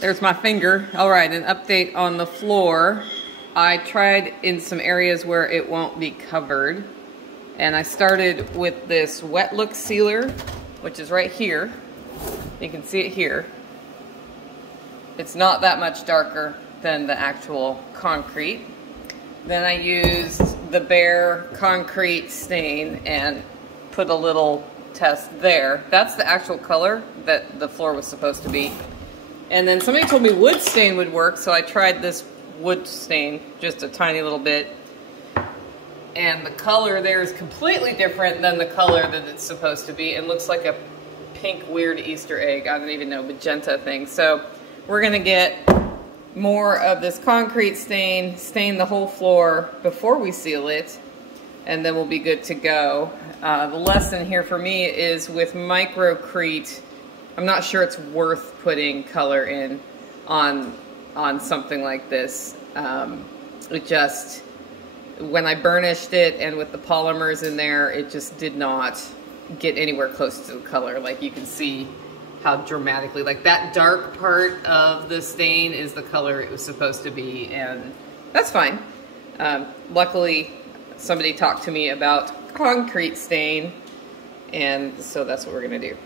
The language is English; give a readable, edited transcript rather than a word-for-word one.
There's my finger. All right, an update on the floor. I tried in some areas where it won't be covered. And I started with this wet look sealer, which is right here. You can see it here. It's not that much darker than the actual concrete. Then I used the bare concrete stain and put a little test there. That's the actual color that the floor was supposed to be. And then somebody told me wood stain would work, so I tried this wood stain, just a tiny little bit. And the color there is completely different than the color that it's supposed to be. It looks like a pink weird Easter egg, I don't even know, magenta thing. So we're gonna get more of this concrete stain the whole floor before we seal it, and then we'll be good to go. The lesson here for me is with Microcrete, I'm not sure it's worth putting color in on something like this. It just, when I burnished it and with the polymers in there, it just did not get anywhere close to the color. Like you can see how dramatically, like that dark part of the stain is the color it was supposed to be, and that's fine. Luckily, somebody talked to me about concrete stain, and so that's what we're gonna do.